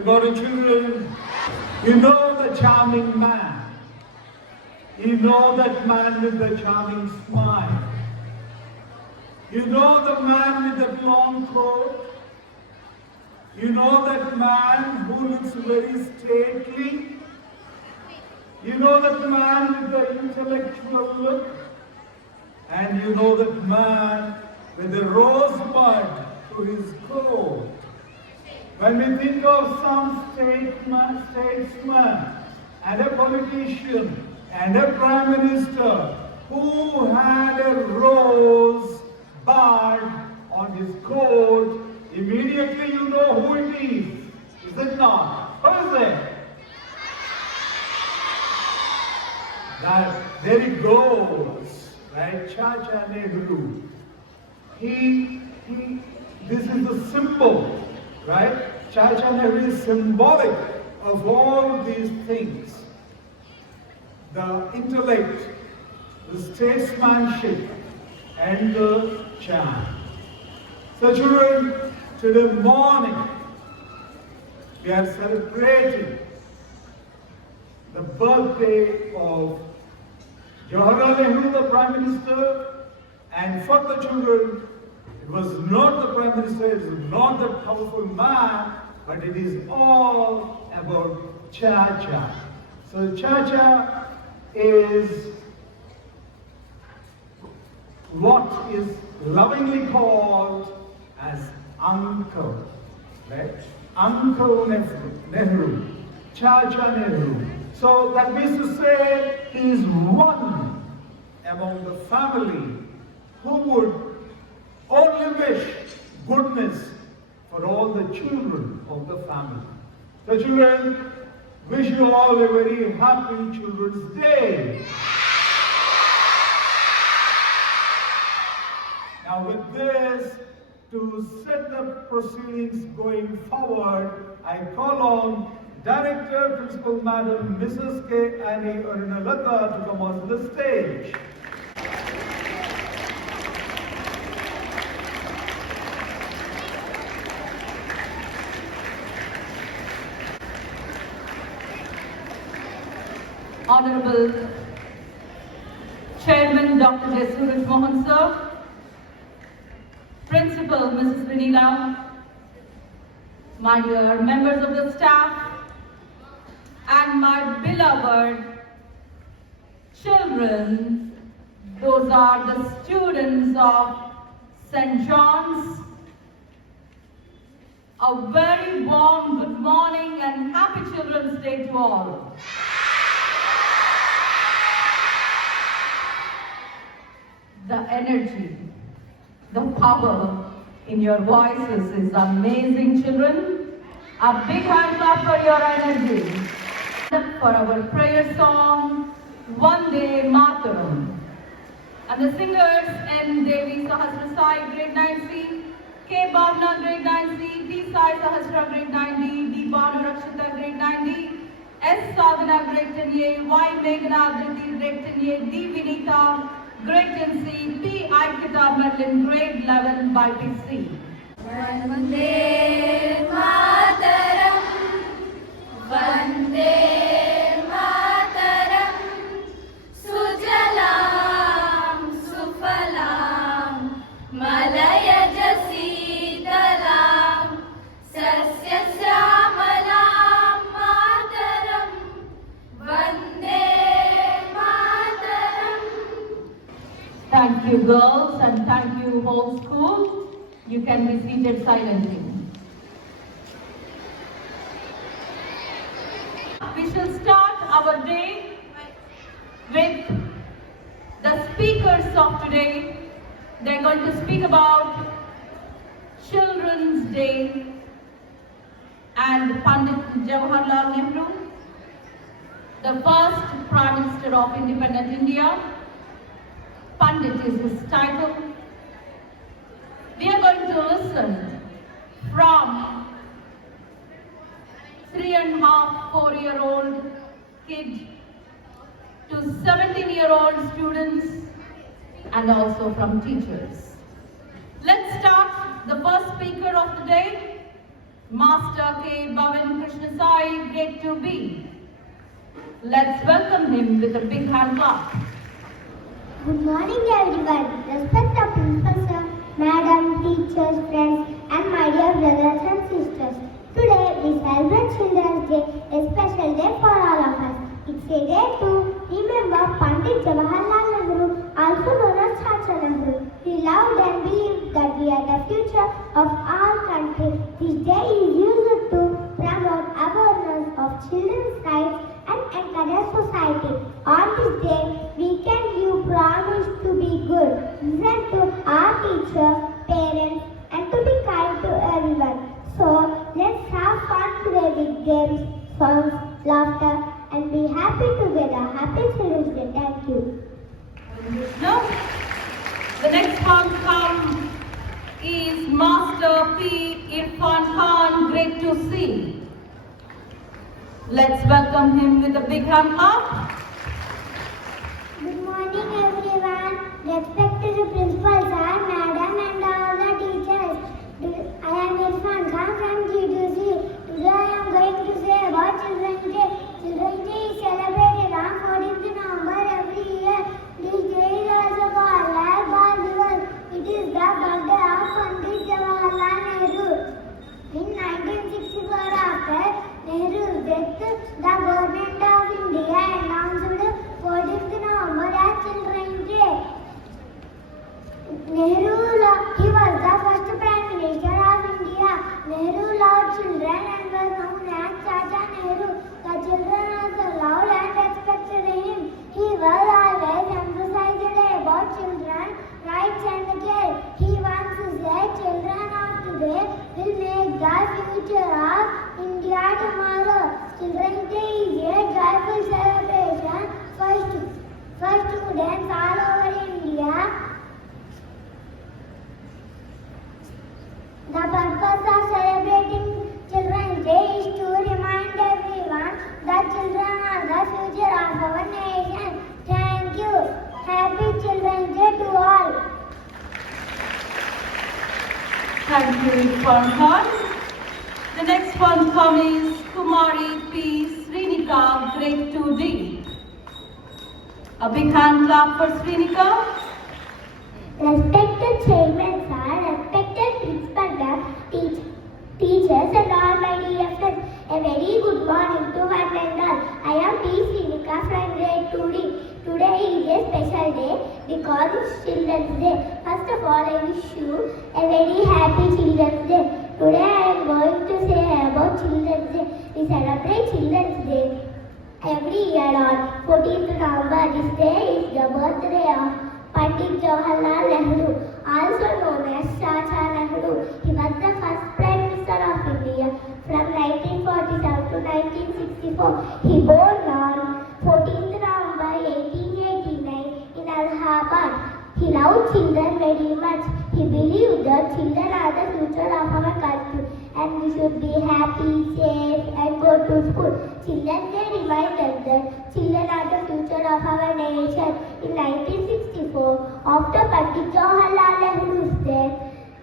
Good morning, children. You know the charming man. You know that man with the charming smile. You know the man with the long coat. You know that man who looks very stately. You know that man with the intellectual look. And you know that man with the rosebud to his coat. When we think of some statesman and a politician and a prime minister who had a rose bud on his coat, immediately you know who it is it not? Who is it? There he goes, right? Chacha Nehru. This is the symbol, right? Chacha Nehru is symbolic of all these things. The intellect, the statesmanship, and the charm. So children, today morning, we are celebrating the birthday of Jawaharlal Nehru, the Prime Minister, and for the children, it was not the Prime Minister, it was not the powerful man, but it is all about Chacha. So Chacha is what is lovingly called as uncle, right? Uncle Nehru, Chacha Nehru. So that means to say he is one among the family who would only wish goodness for all the children of the family. So children, wish you all a very happy Children's Day. Now with this, to set the proceedings going forward, I call on Director, Principal Madam Mrs. K. Annie Arunalata to come on the stage. Honorable Chairman Dr. J. Suraj Mohan Sir, Principal Mrs. Vinila, my dear members of the staff, and my beloved children, those are the students of St. John's. A very warm good morning and happy Children's Day to all. The energy, the power in your voices is amazing, children. A big hand clap for your energy. For our prayer song, Vande Mataram. And the singers N. Devi Sahasrasai, grade 9C, K. Bhavna, grade 9C, T. Sai Sahasra, grade 9D, D. Bhanu Rakshita, grade 9D, S. Sadhana, grade 10A, Y. Meghana Adriti, grade 10A, D. Vinita, grade 10C, P. Aikita Merlin, grade 11 by PC. Vande Mataram, Vande Mataram, Sujalam, Sufalam, Malayaj Sitalam, Sasya Shyamalam, Mataram, Vande Mataram. Thank you, girls, and thank you, whole school. You can be seated silently. We shall start our day with the speakers of today. They're going to speak about Children's Day and Pandit Jawaharlal Nehru, the first Prime Minister of independent India. Pandit is his title. We are going to listen from 3.5, 4-year-old kid to 17-year-old students and also from teachers. Let's start the first speaker of the day, Master K. Bhavan Krishna Sai, Grade 2B. Let's welcome him with a big hand clap. Good morning everyone. Respect the principal sir, madam, teachers, friends and my dear brothers and sisters. Today we celebrate Children's Day, a special day for all of us. It's a day to remember Pandit Jawaharlal Nehru, also known as Chacha Nehru. He loved and believed that we are the future of our country. This day is used to promote awareness of children's rights and encourage society. On this day, we can give promise to be good, listen to our teachers, parents, and to be kind to everyone. So, let's have fun today with games, songs, laughter, and be happy together. Happy Children's Day. Thank you. Now, the next one come is Master P. Irfan Khan, Grade 2C. Let's welcome him with a big hand clap. Good morning everyone. Respected principal sir, madam and all the teachers. I am Irfan Khan from G2C. Today I am going to say about Children's Day. Children's Day is celebrated on 14th November every year. This day is also called Lal Bal Diwas. It is the birthday of Pandit Jawaharlal Nehru. In 1964, after Nehru's death, the government of India announced 14th November as Children's Day. He was the first Prime Minister of India. Nehru loved children and was known as Chacha Nehru. The children also loved and respected him. He was always emphasized about children rights and care. He once said, children of today will make the future of India tomorrow. Children's Day is a joyful celebration for students all over India. The purpose of celebrating Children's Day is to remind everyone that children are the future of our nation. Thank you. Happy Children's Day to all. Thank you, Irfan Khan. The next one come is Kumari P. Srinika, Grade 2D. A big hand clap for Srinika. Respected chairman sir, respected principal sir, teachers and all my dear friends, a very good morning to one and all. I am P. Srinika from Grade 2D. Today is a special day because it's Children's Day. First of all, I wish you a very happy Children's Day. Today I am going to say about Children's Day. We celebrate Children's Day every year on 14th November. This day is the birthday of Pandit Jawaharlal Nehru, also known as Chacha Nehru. He was the first Prime Minister of India from 1947 to 1964. He born on 14th November 1889 in Allahabad. He loved children very much. He believed that children are the future of our country and we should be happy, safe and go to school. Children's Day reminds us that children are the future of our nation. In 1964, after Pandit Jawaharlal Nehru's death,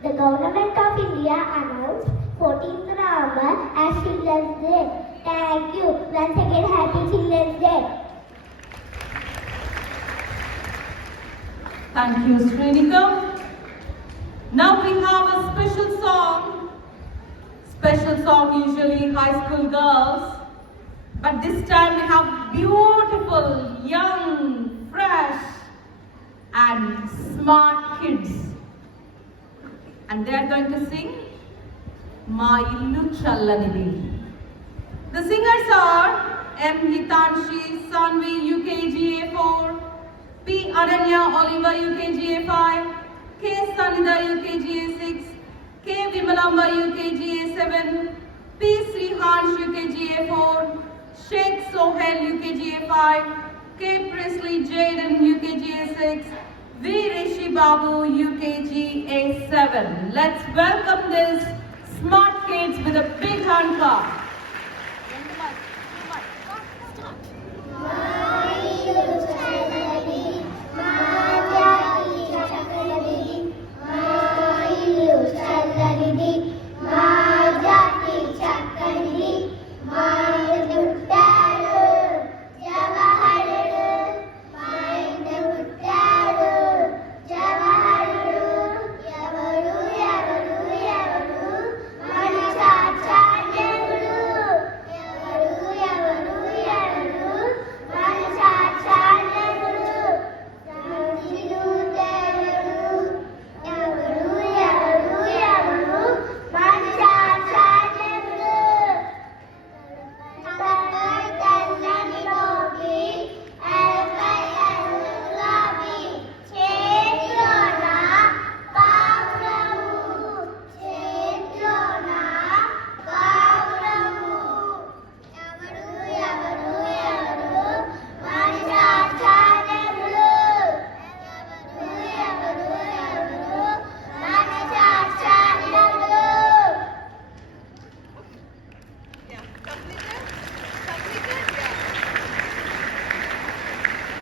the government of India announced 14th November as Children's Day. Thank you. Once again, happy Children's Day. Thank you, Srinika. Now we have a special song. Special song usually high school girls. But this time we have beautiful, young, fresh and smart kids. And they are going to sing Ma Illu Challanidi. The singers are M. Hitanshi Sanvi UKGA 4, P. Aranya Oliver UKGA 5, K. Sanida UKGA 6, K. Vimalamba UKGA 7, P. Srihansh UKGA 4, Sheikh Sohail UKGA 5, K. Presley Jaden UKGA 6, V. Rishi Babu UKGA 7. Let's welcome these smart kids with a big hand clap. Ma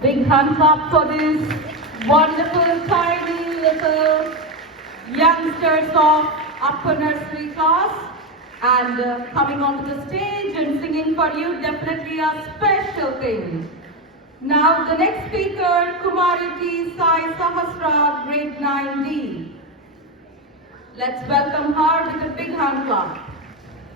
Big hand clap for these wonderful, tiny little youngsters of upper nursery class. And coming onto the stage and singing for you, definitely a special thing. Now the next speaker, Kumari T. Sai Sahasra, grade 9D. Let's welcome her with a big hand clap.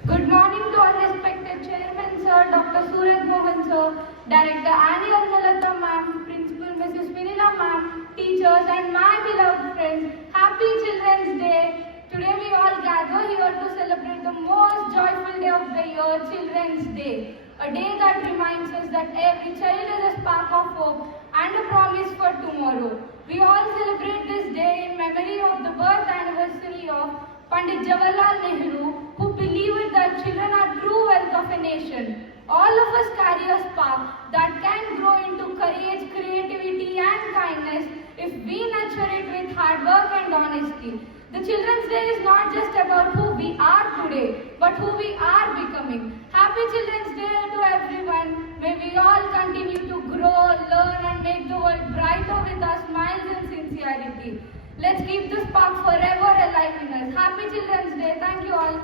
Good morning to our respected Chairman Sir, Dr. Suraj Mohan Sir, Director Annie Almalata Ma'am, Principal Mrs. Vinila Ma'am, teachers and my beloved friends. Happy Children's Day. Today we all gather here to celebrate the most joyful day of the year, Children's Day. A day that reminds us that every child is a spark of hope and a promise for tomorrow. We all celebrate this day in memory of the birth anniversary of Pandit Jawaharlal Nehru, who believed that children are true wealth of a nation. All of us carry a spark that can grow into courage, creativity and kindness if we nurture it with hard work and honesty. The Children's Day is not just about who we are today, but who we are becoming. Happy Children's Day to everyone. May we all continue to grow, learn and make the world brighter with our smiles and sincerity. Let's keep the spark forever alive in us. Happy Children's Day. Thank you all.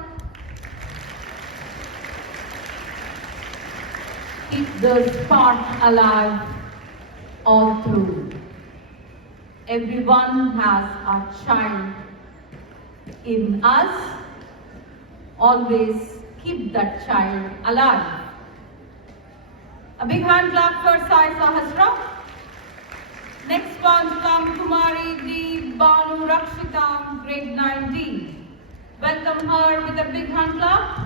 Keep the spark alive all through. Everyone has a child in us. Always keep that child alive. A big hand clap for Sai Sahasra. Next one to come, Kumari D. Banu Rakshita, grade 9D. Welcome her with a big hand clap.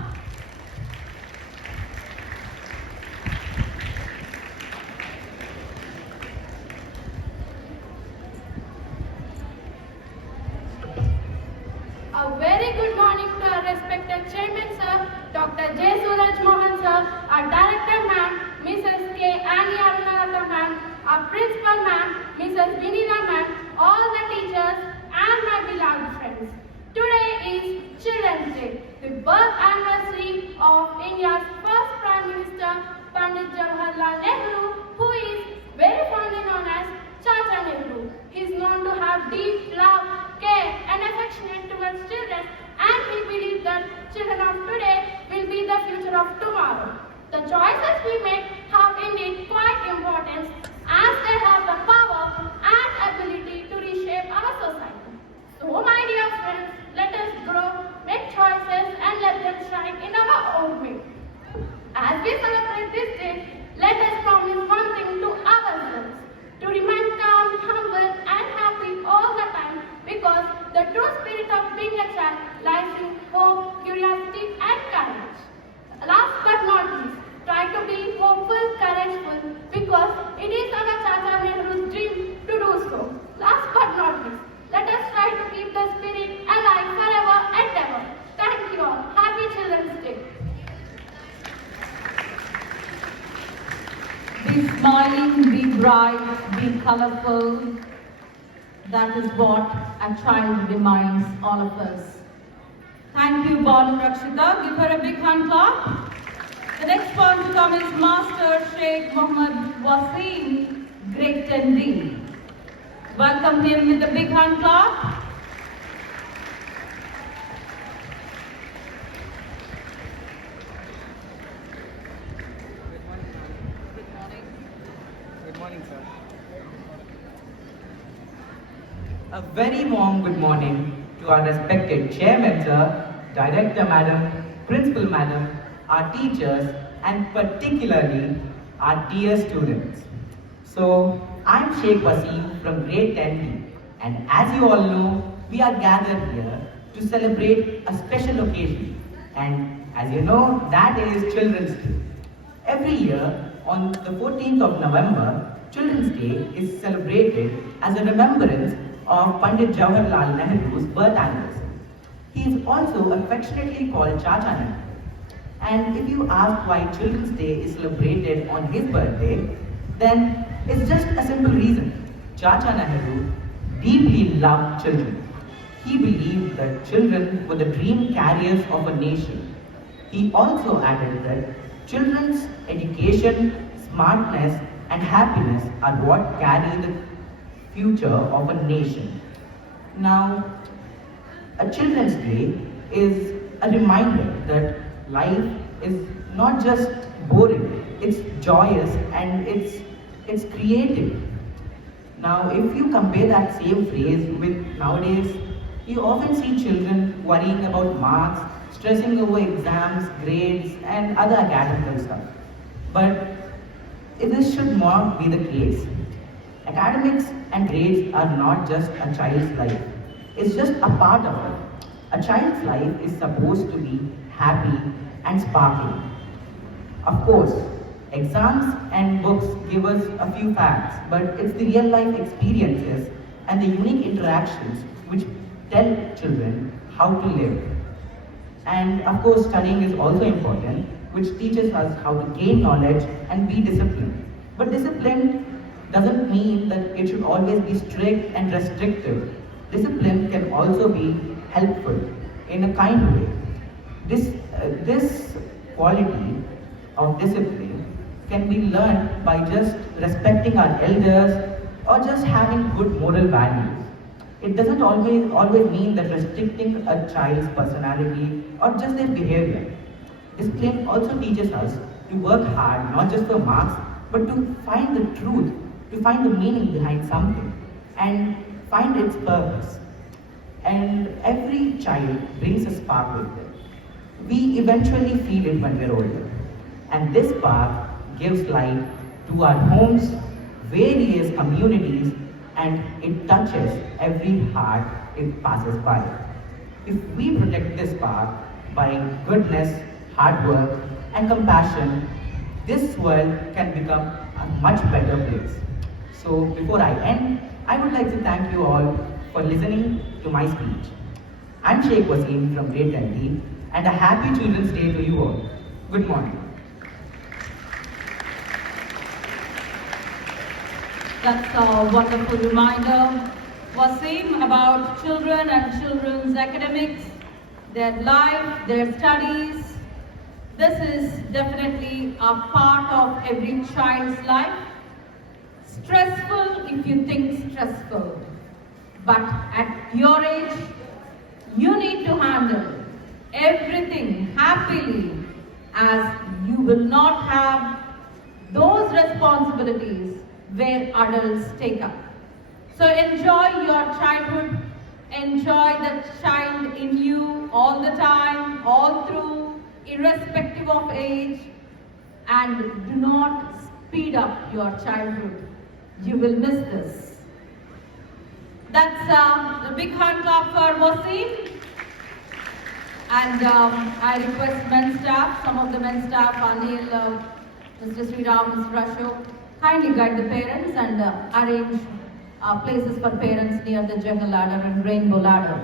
A very good morning to our respected Chairman Sir, Dr. J. Suraj Mohan Sir, our Director Ma'am, Mrs. K. Annie Arunarata Ma'am, our Principal Ma'am, Mrs. Vinila Ma'am, all the teachers and my beloved friends. Today is Children's Day, the birth anniversary of India's first Prime Minister, Pandit Jawaharlal Nehru, who is very fondly known as Chacha Nehru. He is known to have deep love, care and affection towards children, and he believes that children of today will be the future of tomorrow. The choices we make have indeed quite importance as they have the power and ability to reshape our society. So my dear friends, let us grow, make choices and let them shine in our own way. As we celebrate this day, let us promise one thing to ourselves, to remain calm, humble and happy all the time, because the true spirit of being a child lies in hope, curiosity and courage. Last but not least, try to be hopeful, courageful, because it is our Chacha Nehru's dream to do so. Last but not least, let us try to keep the spirit alive forever and ever. Thank you all. Happy Children's Day. Be smiling, be bright, be colorful. That is what a child reminds all of us. Thank you, Banu Rakshita. Give her a big hand clap. The next one to come is Master Sheikh Muhammad Wasim, grade 10D. Welcome him with a big hand clap. Good morning, sir. A very warm good morning to our respected Chairman, sir, Director, Madam, Principal, Madam, our teachers, and particularly our dear students. So, I'm Sheikh Wasim from grade 10D, and as you all know, we are gathered here to celebrate a special occasion. And as you know, that is Children's Day. Every year, on the 14th of November, Children's Day is celebrated as a remembrance of Pandit Jawaharlal Nehru's birth anniversary. He is also affectionately called Chacha Nehru. And if you ask why Children's Day is celebrated on his birthday, then it's just a simple reason. Chacha Nehru deeply loved children. He believed that children were the dream carriers of a nation. He also added that children's education, smartness, and happiness are what carry the future of a nation. Now, a Children's Day is a reminder that life is not just boring, it's joyous and it's creative. Now, if you compare that same phrase with nowadays, you often see children worrying about marks, stressing over exams, grades, and other academic stuff. But this should not be the case. Academics and grades are not just a child's life, it's just a part of it. A child's life is supposed to be happy and sparkling. Of course, exams and books give us a few facts, but it's the real life experiences and the unique interactions which tell children how to live. And of course, studying is also important, which teaches us how to gain knowledge and be disciplined. But discipline doesn't mean that it should always be strict and restrictive. Discipline can also be helpful in a kind way. This quality of discipline can be learned by just respecting our elders or just having good moral values. It doesn't always mean that restricting a child's personality or just their behavior. Discipline also teaches us to work hard not just for marks but to find the truth, to find the meaning behind something and find its purpose. And every child brings a spark with them. We eventually feel it when we're older. And this spark gives life to our homes, various communities, and it touches every heart it passes by. If we protect this spark by goodness, hard work, and compassion, this world can become a much better place. So before I end, I would like to thank you all for listening to my speech. I'm Sheikh Wasim from Grade 10D, and a happy Children's Day to you all. Good morning. That's a wonderful reminder, Wasim, about children and children's academics, their life, their studies. This is definitely a part of every child's life. Stressful if you think stressful. But at your age, you need to handle everything happily, as you will not have those responsibilities where adults take up. So enjoy your childhood, enjoy the child in you all the time, all through, irrespective of age, and do not speed up your childhood. You will miss this. That's a big hand clap for Wasim. And I request men's staff, some of the men's staff, Anil, Mr. Sriram, Mr. Ashok, kindly guide the parents and arrange places for parents near the jungle ladder and rainbow ladder.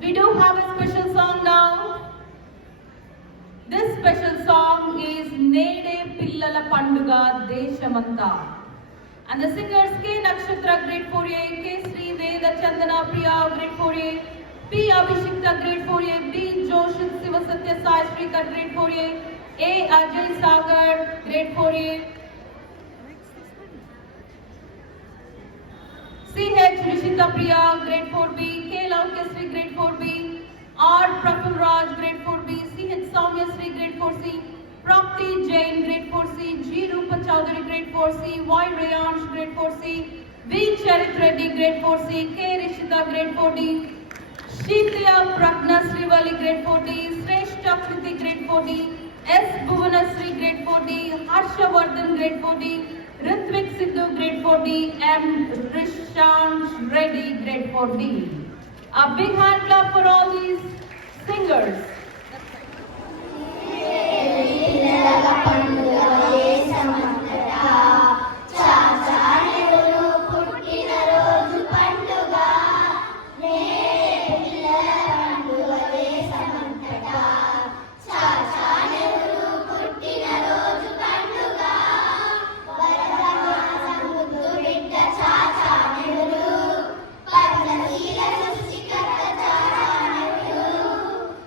We do have a special song now. This special song is Nede Pillala Panduga Deshamanta. And the singers K. Nakshatra, grade 4A, K. Sri Veda Chandana Priya, grade 4A, P. Abhishekta, grade 4A, B. Joshit Siva Satya Sai Shrikar, grade 4A, A. Ajay Sagar, grade 4A, C.H. Rishita Priya, grade 4B, K. Laukesri, grade 4B, R. Praful Raj, grade 4B, C.H. Soumya Sri, grade 4C, Prapti Jain, grade 4C, G. Rupa Chowdhury, grade 4C, Y. Rayansh, grade 4C, V. Charit Reddy, grade 4C, K. Rishita, grade 4D, Sheetla Pragna Srivali, grade 4D, Sreshta Kriti, grade 4D, S. Bhuvanasri, grade 4D, Harsha Vardhan, grade 4D, Ritvik Sidhu, grade 4D, M. Rishansh Reddy, grade 4D. A big hand clap for all these singers.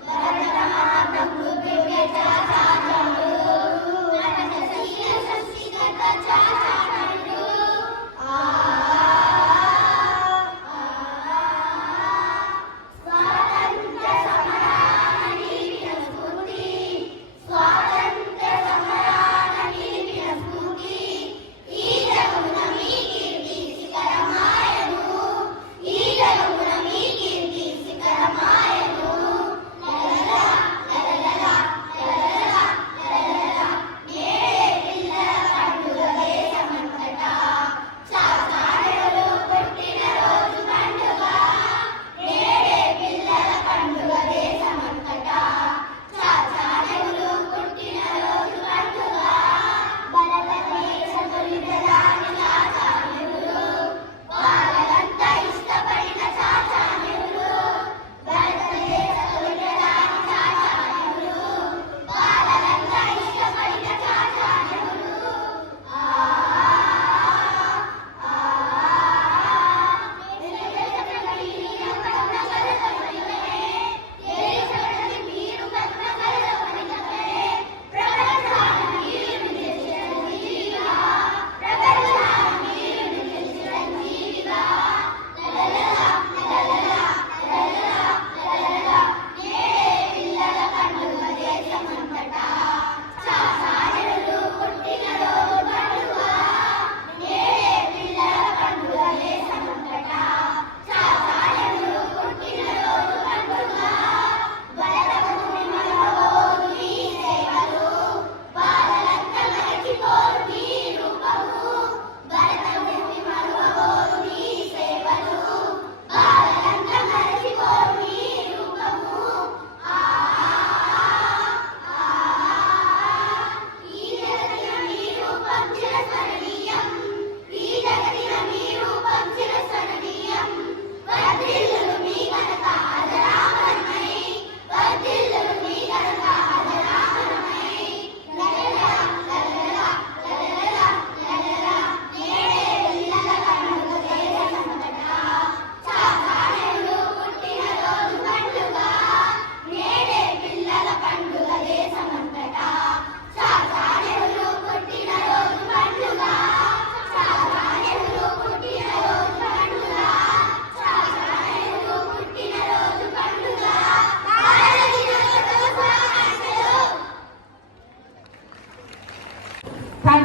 Varaja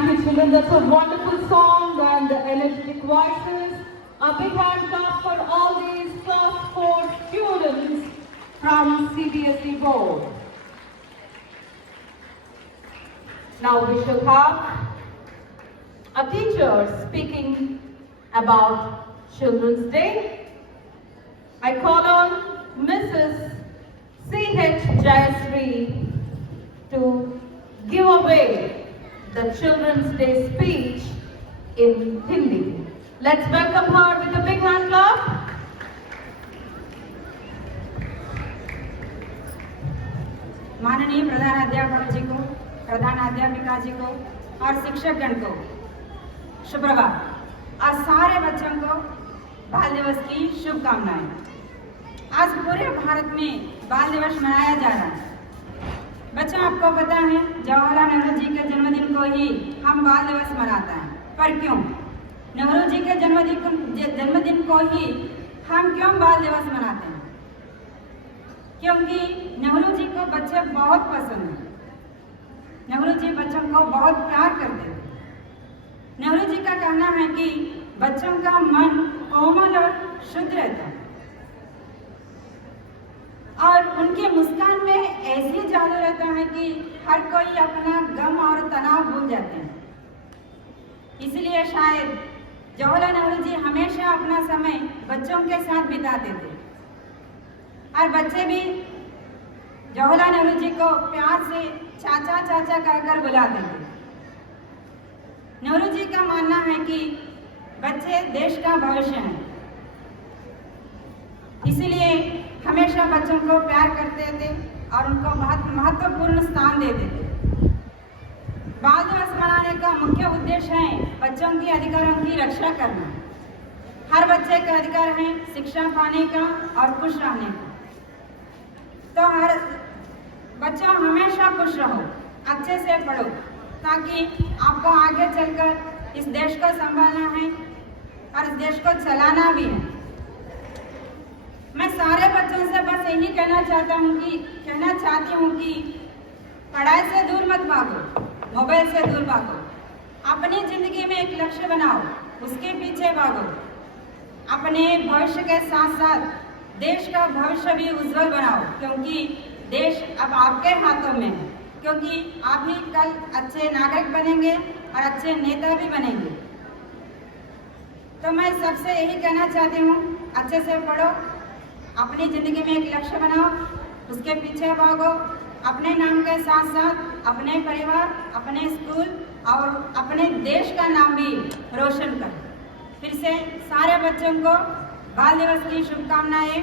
Thank you, children. That's a wonderful song and the energetic voices. A big hand clap for all these class 4 students from CBSE board. Now we shall have a teacher speaking about Children's Day. I call on Mrs. C.H. Jayasree to give away the Children's Day speech in Hindi. Let's welcome her with a big hand clap. माननीय प्रधान अध्यापक जी को, प्रधान अध्यापिका जी को और शिक्षकगण को सुप्रभात और सारे बच्चों को बाल दिवस की शुभकामनाएं। आज पूरे भारत में बाल दिवस मनाया जा रहा है। बच्चों, आपको पता है जवाहरलाल नेहरू जी के जन्मदिन को ही हम बाल दिवस मनाते हैं, पर क्यों? नेहरू जी के जन्मदिन को ही हम क्यों बाल दिवस मनाते हैं? क्योंकि नेहरू जी को बच्चे बहुत पसंद हैं। नेहरू जी बच्चों को बहुत प्यार करते हैं। नेहरू जी का कहना है कि बच्चों का मन कोमल और शुद्ध रहता है और उनकी मुस्कान में ऐसी जादू रहता है कि हर कोई अपना गम और तनाव भूल जाते हैं। इसलिए शायद जवाहरलाल नेहरू जी हमेशा अपना समय बच्चों के साथ बिताते थे और बच्चे भी जवाहरलाल नेहरू जी को प्यार से चाचा चाचा कहकर बुलाते थे। नेहरू जी का मानना है कि बच्चे देश का भविष्य हैं, इसलिए हमेशा बच्चों को प्यार करते थे और उनको बहुत महत्वपूर्ण स्थान देते थे। बाल दिवस मनाने का मुख्य उद्देश्य है बच्चों के अधिकारों की रक्षा करना। हर बच्चे का अधिकार है शिक्षा पाने का और खुश रहने का। तो हर बच्चों हमेशा खुश रहो, अच्छे से पढ़ो, ताकि आपको आगे चलकर इस देश को संभालना है और इस देश को चलाना भी है। मैं सारे बच्चों से बस यही कहना चाहती हूँ कि पढ़ाई से दूर मत भागो, मोबाइल से दूर भागो। अपनी जिंदगी में एक लक्ष्य बनाओ, उसके पीछे भागो। अपने भविष्य के साथ साथ देश का भविष्य भी उज्जवल बनाओ, क्योंकि देश अब आपके हाथों में है। क्योंकि आप ही कल अच्छे नागरिक बनेंगे और अच्छे नेता भी बनेंगे। तो मैं सबसे यही कहना चाहती हूँ, अच्छे से पढ़ो, अपनी ज़िंदगी में एक लक्ष्य बनाओ, उसके पीछे भागो। अपने नाम के साथ साथ अपने परिवार, अपने स्कूल और अपने देश का नाम भी रोशन करो। फिर से सारे बच्चों को बाल दिवस की शुभकामनाएं।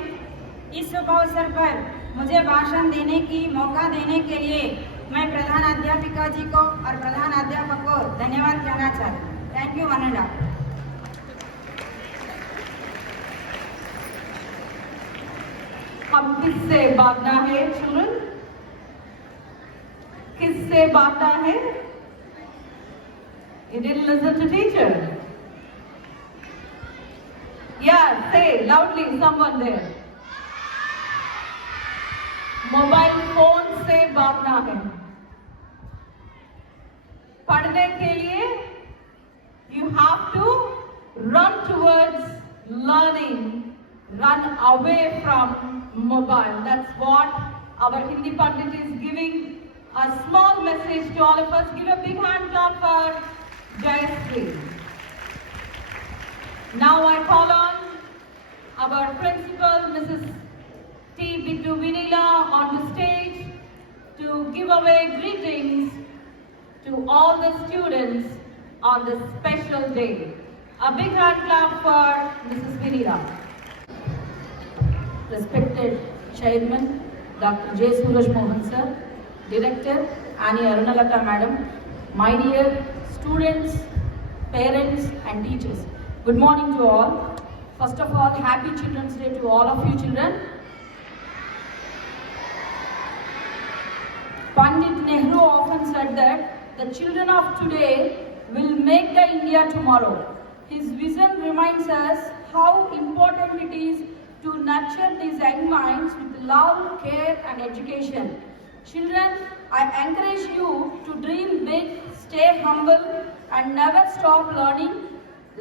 इस शुभ अवसर पर मुझे भाषण देने की मौका देने के लिए मैं प्रधान अध्यापिका जी को और प्रधान अध्यापक को धन्यवाद कहना चाहती हूँ। Thank you one and all. हम किससे भागना है चिल्ड्रन? किससे भागना है? You didn't listen to teacher. Yeah, say loudly, someone there. Mobile phone से भागना है। पढ़ने के लिए you have to run towards learning, run away from mobile. That's what our Hindi Pandit is giving a small message to all of us. Give a big hand clap for Jayasree. Now I call on our principal, Mrs. T. Bittu Vinila, on the stage to give away greetings to all the students on this special day. A big hand clap for Mrs. Vinila. Respected Chairman, Dr. J. Suraj Mohan sir, Director Annie Arunalata madam, my dear students, parents and teachers. Good morning to all. First of all, happy Children's Day to all of you children. Pandit Nehru often said that the children of today will make the India tomorrow. His vision reminds us how important it is to nurture these young minds with love, care and education. Children, I encourage you to dream big, Stay humble and never stop learning.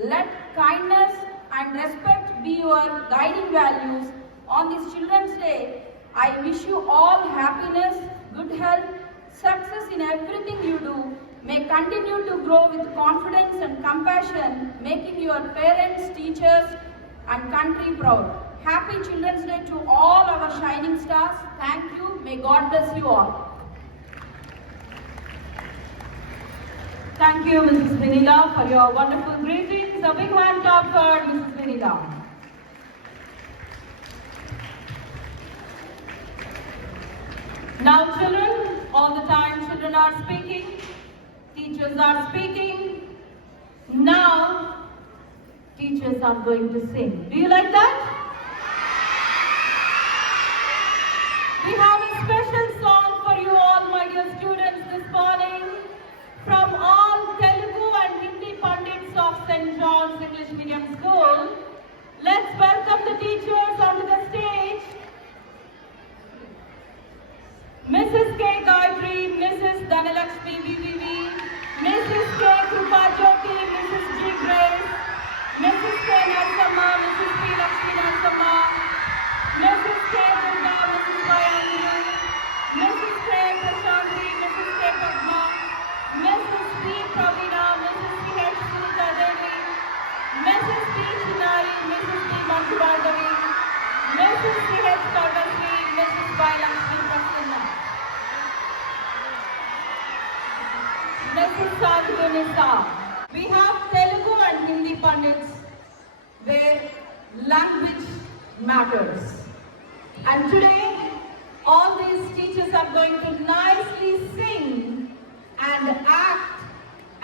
Let kindness and respect be your guiding values. On this Children's Day, I wish you all happiness, good health, success in everything you do. May continue to grow with confidence and compassion, making your parents, teachers, and country proud. Happy Children's Day to all our shining stars. Thank you. May God bless you all. Thank you, Mrs. Vinila, for your wonderful greetings. A big hand clap for Mrs. Vinila. Now, children, all the time children are speaking, teachers are speaking. Now, teachers are going to sing. Do you like that? We have a special song for you all, my dear students, this morning. From all Telugu and Hindi Pandits of St. John's English Medium School, let's welcome the teachers onto the stage. Mrs. K. Gayatri, Mrs. Dhanalakshmi VVV, Mrs. K. Krupa Jyoti, Mrs. G. Grace, Mrs. K. Narsamma, Mrs. P. Lakshmi Narsamma, Mrs. K. Durga, Mrs. Vayanju, Mrs. K. Prashanti, Mrs. K. Padma, Mrs. P. Pravina, Mrs. P. H. Sunita Devi, Mrs. P. Chinari, Mrs. P. Manjuvardavi, Mrs. P. H. Karvasri, Mrs. Y. Lakshmi Prasanna, Mrs. Sadhu Nisa. We have Telugu and Hindi Pandits where language matters. And today, all these teachers are going to nicely sing and act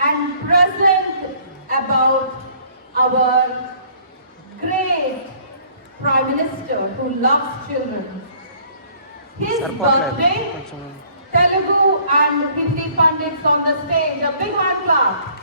and present about our great Prime Minister who loves children. His birthday, Telugu and Hindi Pandits on the stage. A big hand clap.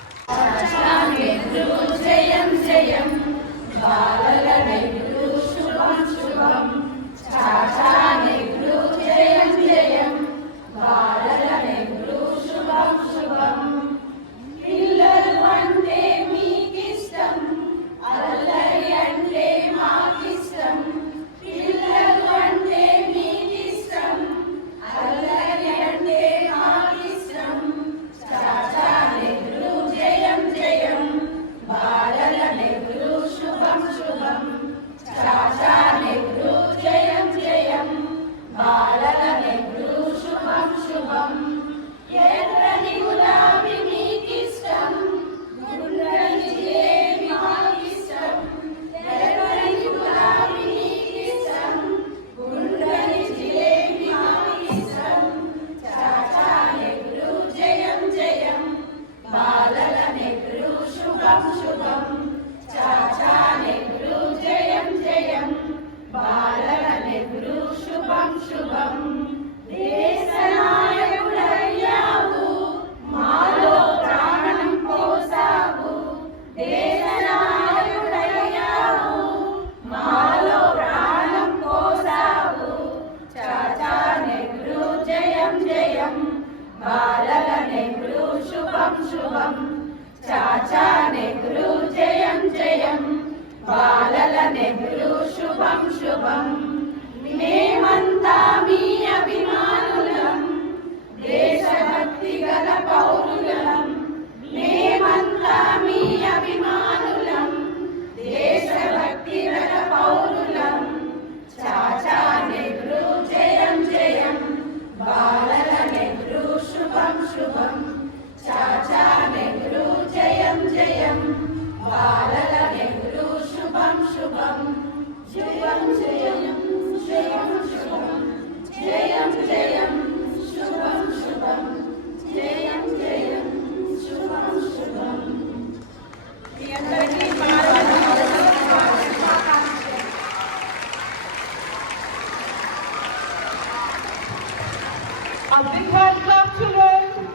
A big hand clap, children.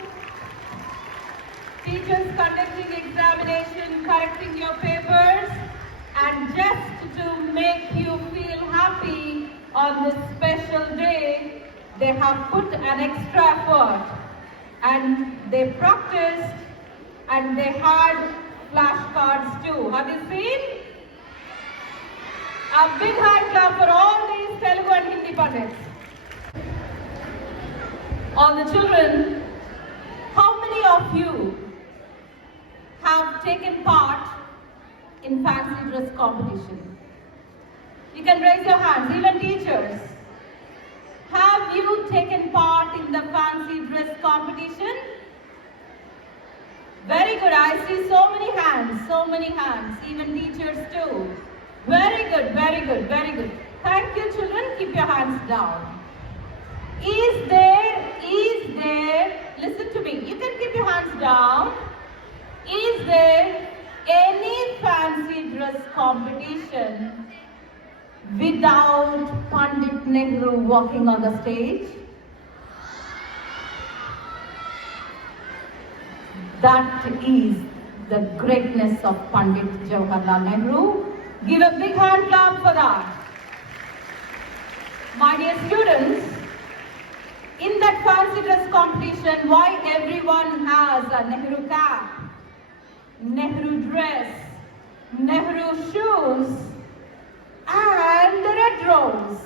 Teachers conducting examination, correcting your papers, and just to make you feel happy on this special day, they have put an extra effort. and they practiced and they had flashcards too. Have you seen? A big hand clap for all these Telugu and Hindi pundits. All the children, how many of you have taken part in fancy dress competition? You can raise your hands, even teachers. Have you taken part in the fancy dress competition? Very good, I see so many hands, even teachers too. Very good, very good, very good. Thank you children, keep your hands down. Is there, listen to me, you can keep your hands down. Is there any fancy dress competition without Pandit Nehru walking on the stage? That is the greatness of Pandit Jawaharlal Nehru. Give a big hand clap for that. My dear students, in that fancy dress competition, why everyone has a Nehru cap, Nehru dress, Nehru shoes, and the red rose?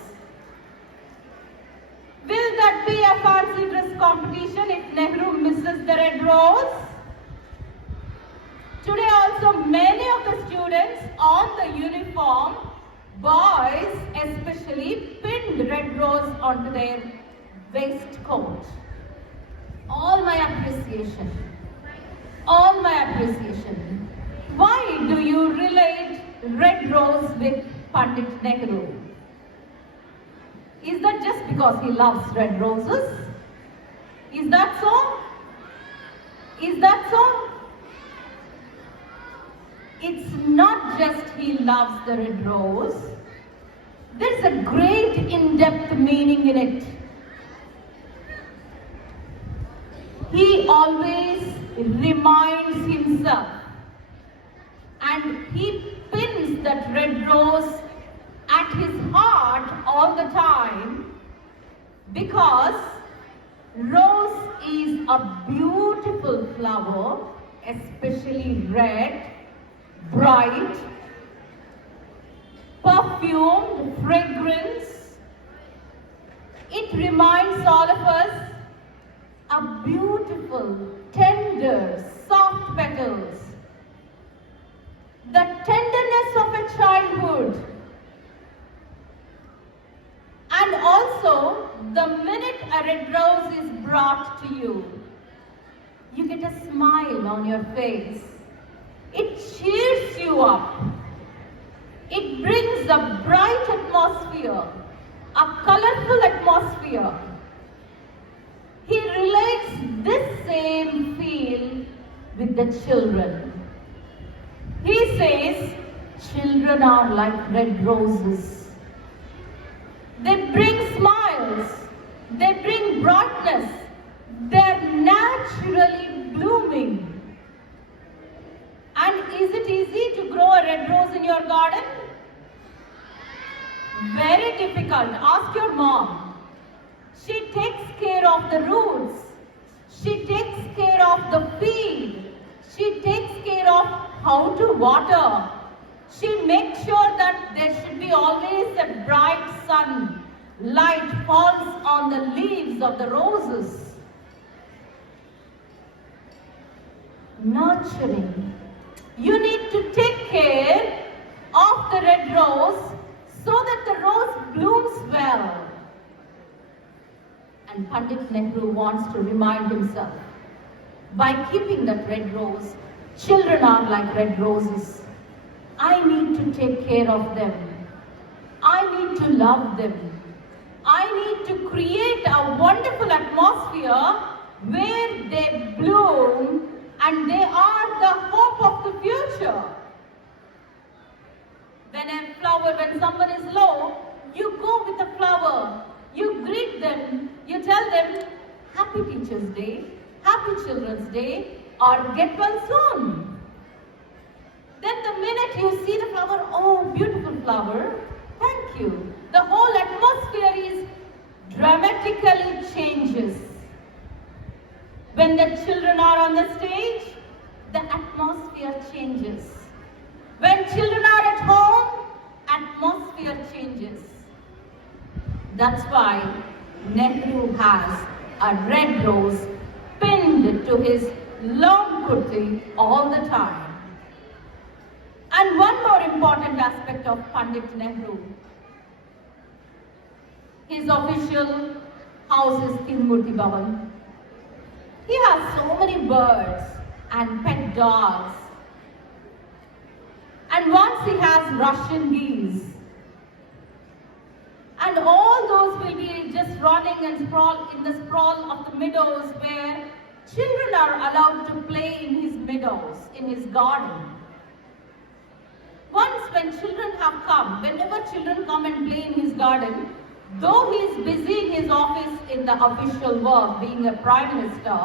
Will that be a fancy dress competition if Nehru misses the red rose? Today also many of the students on the uniform, boys especially, pinned red rose onto their waistcoat. All my appreciation. All my appreciation. Why do you relate red rose with Pandit Nehru? Is that just because he loves red roses? Is that so? Is that so? It's not just he loves the red rose. There's a great in-depth meaning in it. He always reminds himself and he pins that red rose at his heart all the time because rose is a beautiful flower, especially red, bright, perfumed fragrance. It reminds all of us a beautiful, tender, soft petals. The tenderness of a childhood. And also, the minute a red rose is brought to you, you get a smile on your face. It cheers you up. It brings a bright atmosphere, a colorful atmosphere. He relates this same feel with the children. He says, children are like red roses. They bring smiles. They bring brightness. They're naturally blooming. And is it easy to grow a red rose in your garden? Very difficult. Ask your mom. She takes care of the roots. She takes care of the feed. She takes care of how to water. She makes sure that there should be always a bright sun. Light falls on the leaves of the roses. Nurturing. You need to take care of the red rose so that the rose blooms well. And Pandit Nehru wants to remind himself, by keeping that red rose, children are like red roses. I need to take care of them. I need to love them. I need to create a wonderful atmosphere where they bloom and they are the hope of the future. When someone is low, you go with the flower, you greet them, you tell them, Happy Teacher's Day, Happy Children's Day, or get well soon. Then the minute you see the flower, oh, beautiful flower, thank you. The whole atmosphere is dramatically changes. When When the children are on the stage, the atmosphere changes. When children are at home, atmosphere changes. That's why Nehru has a red rose pinned to his long kurti all the time. And one more important aspect of Pandit Nehru. His official house is Tirumurti Bhavan. He has so many birds and pet dogs. And once he has Russian geese. And all those will be just running and sprawl in the sprawl of the meadows where children are allowed to play in his meadows, in his garden. Once when children have come, whenever children come and play in his garden, though he is busy in his office in the official work, being a prime minister,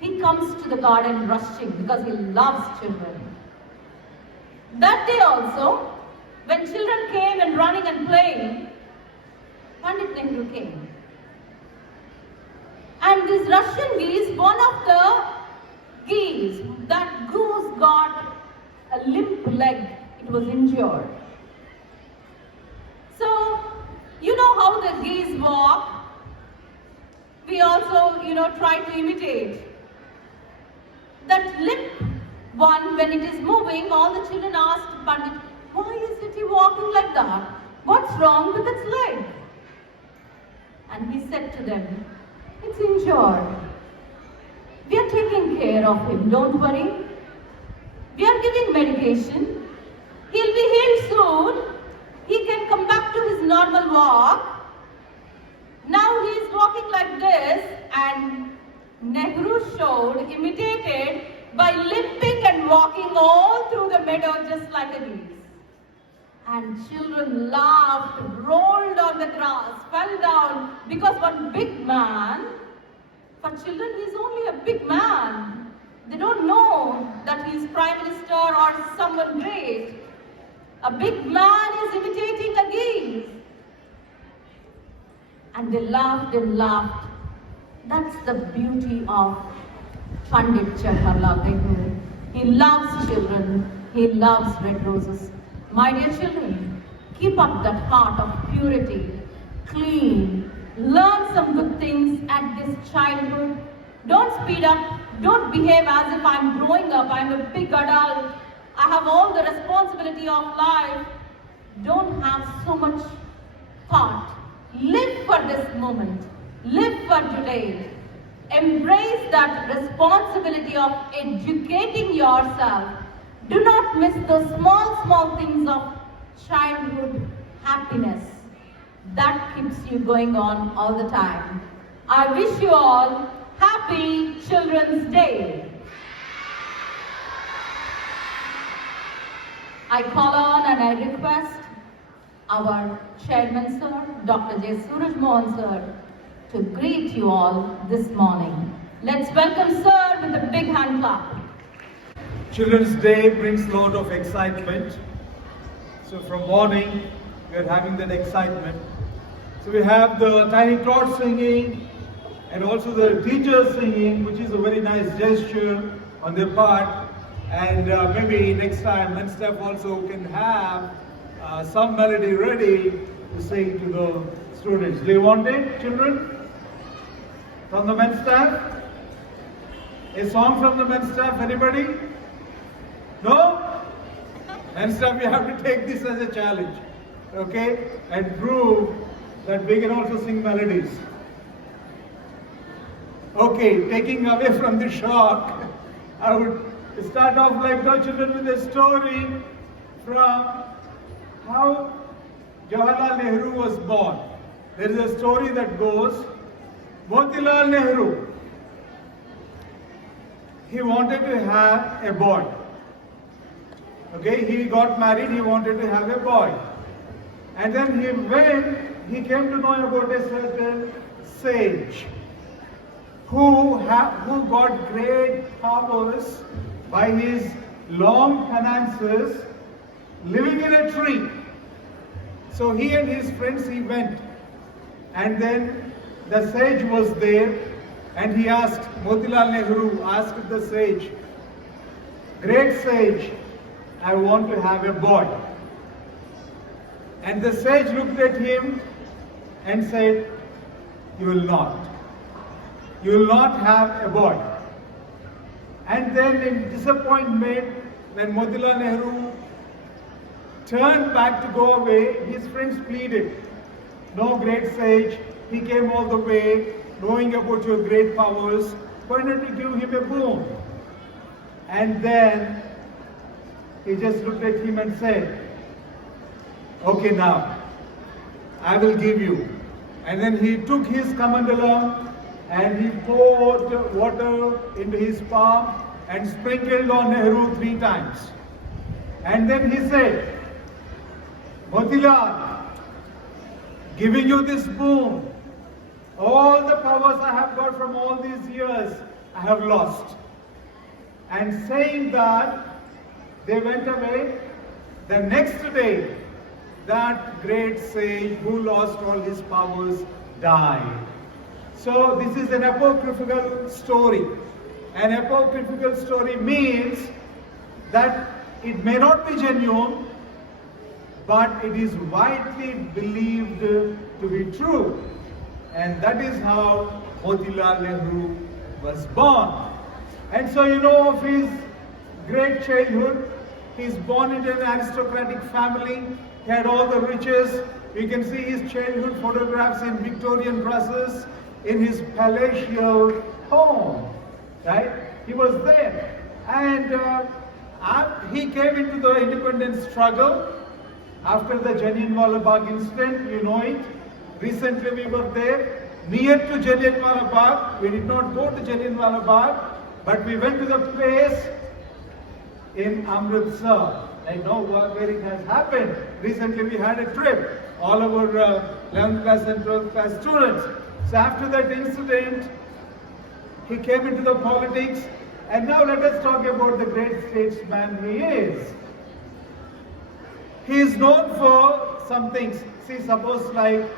he comes to the garden rushing because he loves children. That day also, when children came and running and playing, Pandit Nehru came. And this Russian geese, one of the geese, that goose got a limp leg. It was injured. So, you know how the geese walk? We also, try to imitate. That limp one, when it is moving, all the children asked Pandit, why is it walking like that? What's wrong with its leg? And he said to them, it's injured. We are taking care of him, don't worry. We are giving medication. He'll be healed soon. He can come back to his normal walk. Now he is walking like this, and Nehru imitated by limping and walking all through the meadow just like a geese. And children laughed, rolled on the grass, fell down, because one big man, for children he is only a big man. They don't know that he is prime minister or someone great. A big man is imitating a geese. And they laughed and laughed. That's the beauty of Pandit Jawaharlal Nehru. He loves children. He loves red roses. My dear children, keep up that heart of purity, clean, learn some good things at this childhood. Don't speed up. Don't behave as if I'm growing up. I'm a big adult. I have all the responsibility of life. Don't have so much thought. Live for this moment. Live for today. Embrace that responsibility of educating yourself. Do not miss the small things of childhood happiness. That keeps you going on all the time. I wish you all Happy Children's Day. I call on and I request our chairman, sir, Dr. J. Suraj Mohan, sir, to greet you all this morning. Let's welcome sir with a big hand clap. Children's Day brings a lot of excitement. So from morning, we are having that excitement. So we have the tiny tots singing and also the teachers singing, which is a very nice gesture on their part. And maybe next time, men's staff also can have some melody ready to sing to the students. Do you want it, children? From the men's staff? A song from the men's staff, anybody? No? Men's staff, we have to take this as a challenge, okay? And prove that we can also sing melodies. Okay, taking away from the shock, I would start off like the children with a story from how Jawaharlal Nehru was born. There is a story that goes, Motilal Nehru, he wanted to have a boy. Okay, he got married, he wanted to have a boy. And then he came to know about a certain sage who got great powers by his long penances living in a tree. So he and his friends, he went. And then the sage was there And he asked, Motilal Nehru asked the sage, great sage, I want to have a boy. And the sage looked at him and said, you will not. You will not have a boy. And then in disappointment, when Motilal Nehru turned back to go away, his friends pleaded, no great sage, he came all the way, knowing about your great powers, why not you give him a boon? And then he just looked at him and said, okay now, I will give you. And then he took his kamandalam and he poured water into his palm and sprinkled on Nehru 3 times. And then he said, Motilal, giving you this boon, all the powers I have got from all these years, I have lost. And saying that, they went away. The next day, that great sage who lost all his powers died. So this is an apocryphal story. An apocryphal story means that it may not be genuine, but it is widely believed to be true. And that is how Motilal Nehru was born. And so you know of his great childhood. He's born into an aristocratic family. He had all the riches. You can see his childhood photographs in Victorian Brussels in his palatial home. Right? He was there. And he came into the independence struggle after the Jallianwala Bagh incident. You know it. Recently we were there, near to Jallianwala Bagh. We did not go to Jallianwala Bagh, but we went to the place in Amritsar. I know where it has happened. Recently we had a trip, all our 11th class and 12th class students. So after that incident, he came into the politics. And now let us talk about the great statesman he is. He is known for some things. See, suppose like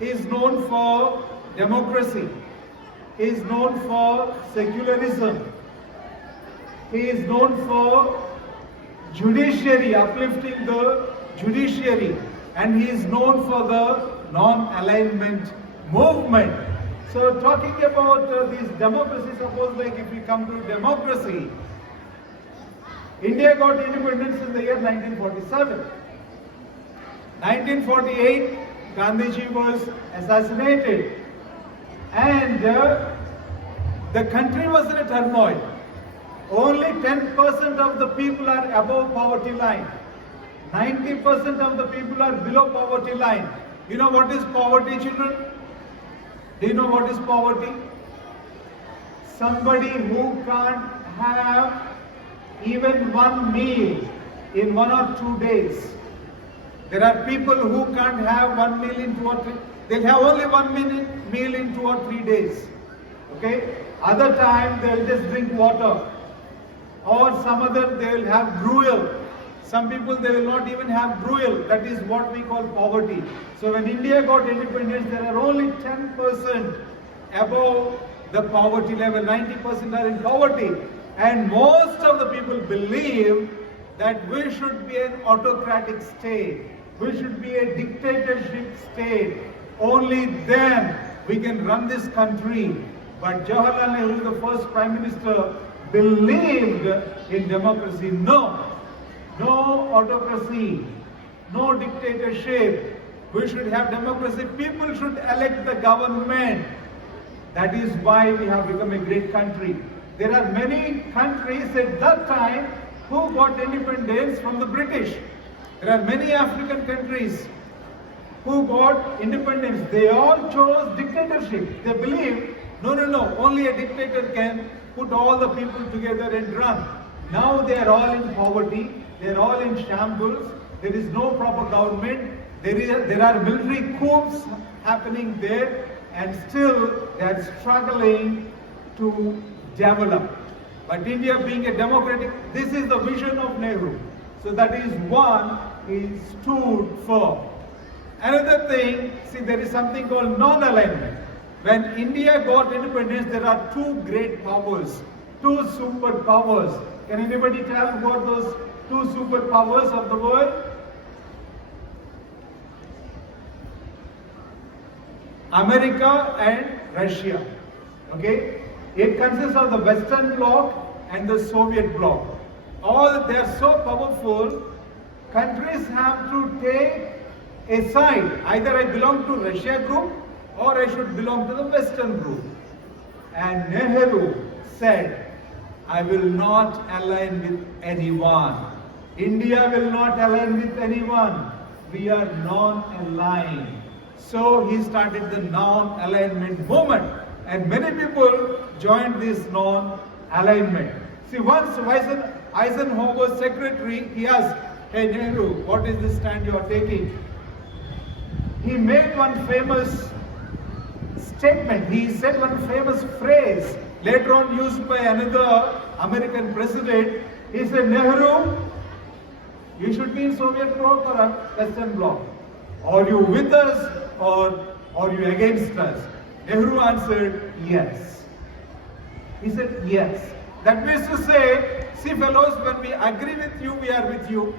he is known for democracy. He is known for secularism. He is known for judiciary, uplifting the judiciary. And he is known for the non-alignment movement. So talking about this democracy, suppose like if we come to democracy, India got independence in the year 1947. 1948, Gandhiji was assassinated. And the country was in a turmoil. Only 10% of the people are above poverty line. 90% of the people are below poverty line. You know what is poverty, children? Do you know what is poverty? Somebody who can't have even one meal in 1 or 2 days. There are people who can't have 1 meal in 2 or 3. They'll have only 1 meal in 2 or 3 days. Okay? Other time they'll just drink water. Or some other they will have gruel. Some people they will not even have gruel. That is what we call poverty. So when India got independence, there are only 10% above the poverty level. 90% are in poverty. And most of the people believe that we should be an autocratic state. We should be a dictatorship state. Only then we can run this country. But Jawaharlal Nehru, the first Prime Minister, believed in democracy. No autocracy, no dictatorship. We should have democracy. People should elect the government. That is why we have become a great country. There are many countries at that time who got independence from the British. There are many African countries who got independence. They all chose dictatorship. They believe, no, only a dictator can put all the people together and run. Now they are all in poverty. They are all in shambles. There is no proper government. There are military coups happening there, and still they are struggling to develop. But India being a democratic, this is the vision of Nehru. So that is one he stood for. Another thing, see, there is something called non-alignment. When India got independence, there are two great powers, two superpowers. Can anybody tell about those two superpowers of the world? America and Russia. Okay? It consists of the Western Bloc and the Soviet Bloc. They are so powerful, countries have to take a side. Either I belong to Russia group or I should belong to the Western group. And Nehru said, I will not align with anyone. India will not align with anyone. We are non-aligned. So he started the non-alignment movement. And many people joined this non-alignment. See, once Eisenhower's secretary, he asked, hey Nehru, what is the stand you are taking? He made one famous statement. He said one famous phrase, later on used by another American president. He said, Nehru, you should be in Soviet bloc or a Western bloc. Are you with us or are you against us? Nehru answered, yes. He said, yes. That means to say, see fellows, when we agree with you, we are with you.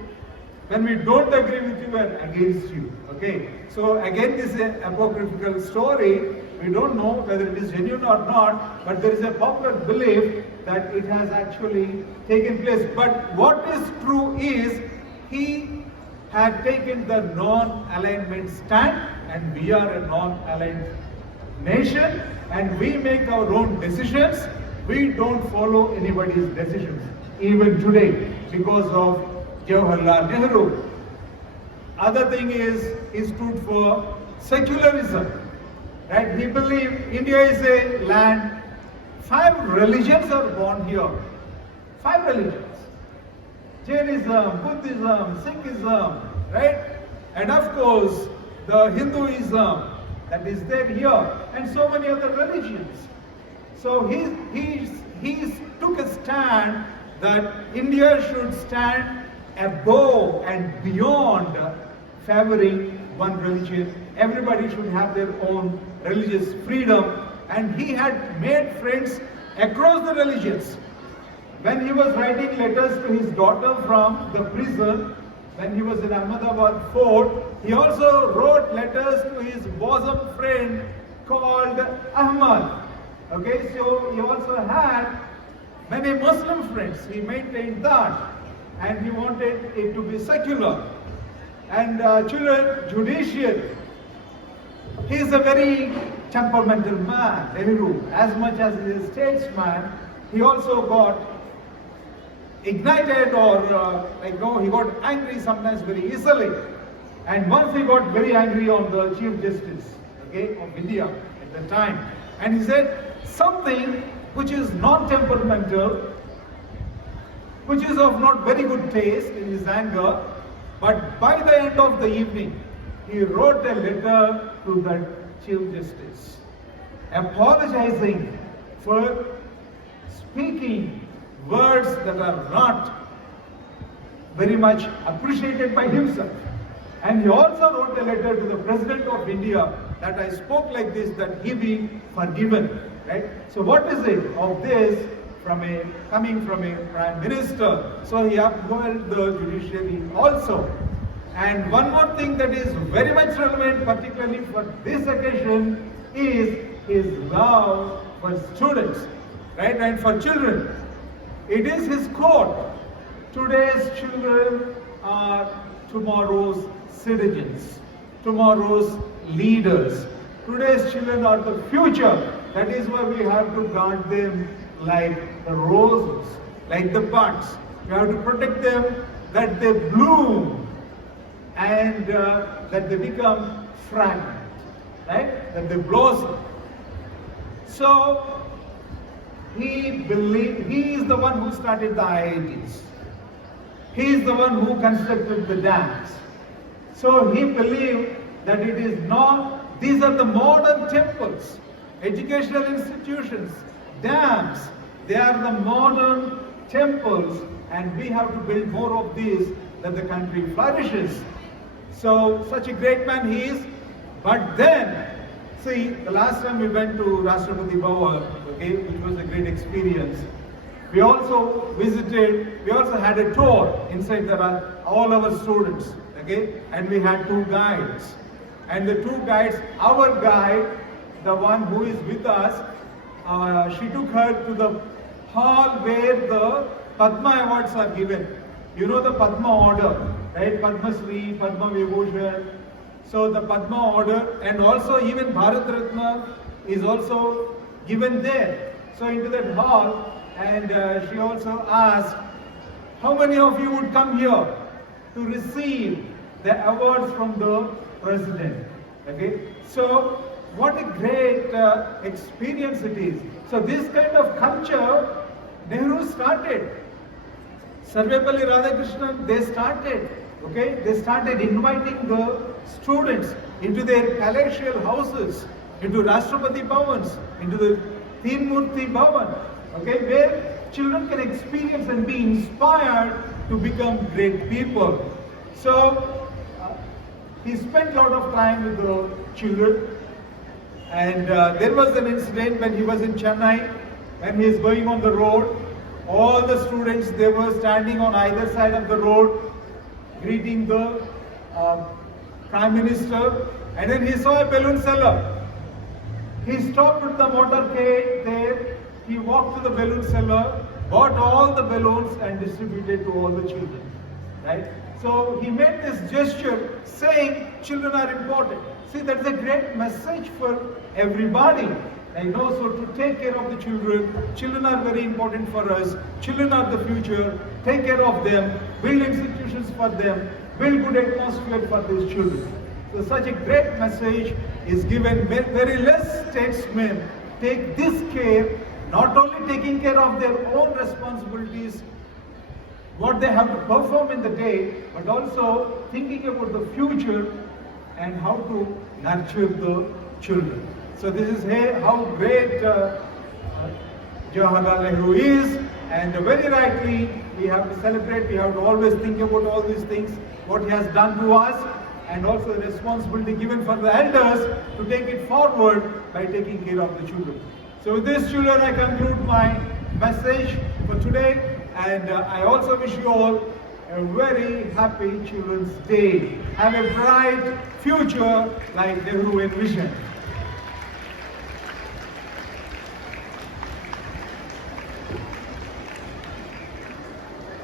When we don't agree with you, we are against you. Okay? So again, this is an apocryphal story. We don't know whether it is genuine or not, but there is a popular belief that it has actually taken place. But what is true is, he had taken the non-alignment stand, and we are a non-aligned nation, and we make our own decisions. We don't follow anybody's decisions, even today, because of Jawaharlal Nehru. Other thing is, he stood for secularism. Right? He believed India is a land, 5 religions are born here. 5 religions. Jainism, Buddhism, Sikhism, right? And of course, the Hinduism that is there here, and so many other religions. So he took a stand that India should stand above and beyond favoring one religion. Everybody should have their own religious freedom, and he had made friends across the religions. When he was writing letters to his daughter from the prison, when he was in Ahmedabad fort, he also wrote letters to his bosom friend called Ahmad. Okay, so he also had many Muslim friends. He maintained that, and he wanted it to be secular. And judiciary. He is a very temperamental man, Nehru. As much as he is a statesman, he also got ignited or he got angry sometimes very easily. And once he got very angry on the Chief Justice, okay, of India at the time. And he said something which is not temperamental, which is of not very good taste in his anger, but by the end of the evening, he wrote a letter to the Chief Justice, apologizing for speaking words that are not very much appreciated by himself. And he also wrote a letter to the President of India that I spoke like this, that he be forgiven. Right? So what is it of this coming from a Prime Minister? So he upheld the judiciary also. And one more thing that is very much relevant, particularly for this occasion, is his love for students, right, and for children. It is his quote, today's children are tomorrow's citizens, tomorrow's leaders. Today's children are the future. That is why we have to guard them like the roses, like the buds. We have to protect them that they bloom and that they become fragrant, right? That they blossom. So he is the one who started the IITs. He is the one who constructed the dams. So he believed that it is not, these are the modern temples, educational institutions, dams. They are the modern temples, and we have to build more of these that the country flourishes. So such a great man he is. But then See, the last time we went to Rashtrapati Bhavan, okay, which was a great experience. We also had a tour inside all our students, okay, and we had 2 guides. And the 2 guides, our guide, the one who is with us, she took her to the hall where the Padma Awards are given. You know the Padma order, right? Padma Shri, Padma Vibhushan. So the Padma order, and also even Bharat Ratna is also given there. So into that hall, and she also asked, how many of you would come here to receive the awards from the president? Okay, so what a great experience it is. So this kind of culture, Nehru started. Sarvepalli Radhakrishnan, they started. Okay, they started inviting the students into their palatial houses, into Rashtrapati Bhavans, into the Teen Murti Bhavan, okay, where children can experience and be inspired to become great people. So he spent a lot of time with the children, and there was an incident when he was in Chennai, when he is going on the road. All the students, they were standing on either side of the road, greeting the Prime Minister, and then he saw a balloon seller. He stopped with the motorcade there, he walked to the balloon seller, bought all the balloons and distributed to all the children, right? So he made this gesture saying children are important. See, that's a great message for everybody. And also to take care of the children. Children are very important for us. Children are the future. Take care of them. Build institutions for them. Build good atmosphere for these children. So such a great message is given. Very less statesmen take this care, not only taking care of their own responsibilities, what they have to perform in the day, but also thinking about the future and how to nurture the children. So this is how great Jawaharlal Nehru is, and very rightly we have to celebrate, we have to always think about all these things, what he has done to us, and also the responsibility given for the elders to take it forward by taking care of the children. So with this, children, I conclude my message for today, and I also wish you all a very happy Children's Day. Have a bright future like Nehru envisioned.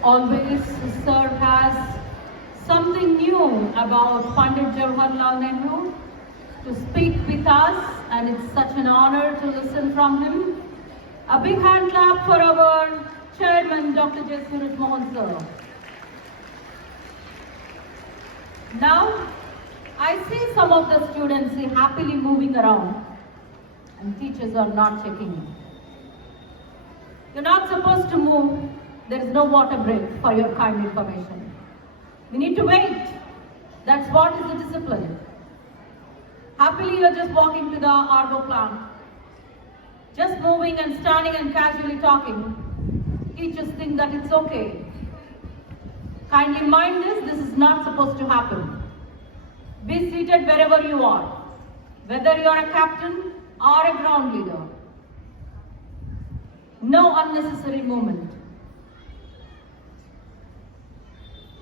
Always, sir has something new about Pandit Jawaharlal Nehru to speak with us, and it's such an honor to listen from him. A big hand clap for our chairman, Dr. J. Suraj Mohan, sir. Now, I see some of the students happily moving around, and teachers are not checking in. You're not supposed to move. There is no water break, for your kind information. We need to wait. That's what is the discipline. Happily, you're just walking to the RO plant. Just moving and standing and casually talking. Teachers think that it's okay. Kindly mind this is not supposed to happen. Be seated wherever you are, whether you are a captain or a ground leader. No unnecessary movement.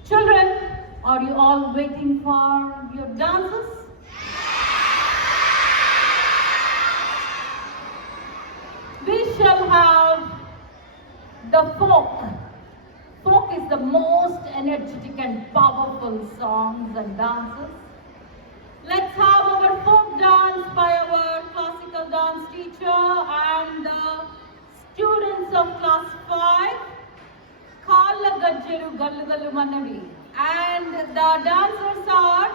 Children, are you all waiting for your dances? We shall have the folk. Folk is the most energetic and powerful songs and dances. Let's have our folk dance by our classical dance teacher and the students of class 5. Kala Gajjaru Gallu Gallu Manavi. And the dancers are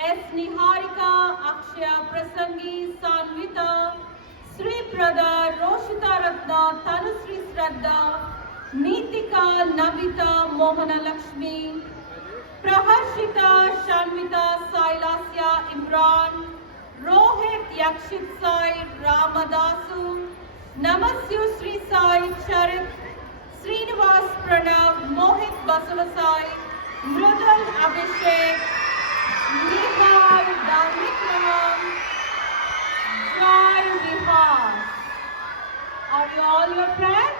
S. Niharika, Akshaya Prasangi, Sanvita, Sri Prada, Roshita Ratna, Tanusri Shraddha, Nitika, Navita, Mohana Lakshmi, Praharshita, Shanvita, Sailasya, Imran, Rohit, Yakshit Sai, Ramadasu, Namasyu Sri Sai, Charit, Srinivas Pranav, Mohit Basavasai, Mrudal Abhishek, Nihal, Dharmik Ram, Jai Bihar. Are you all your friends?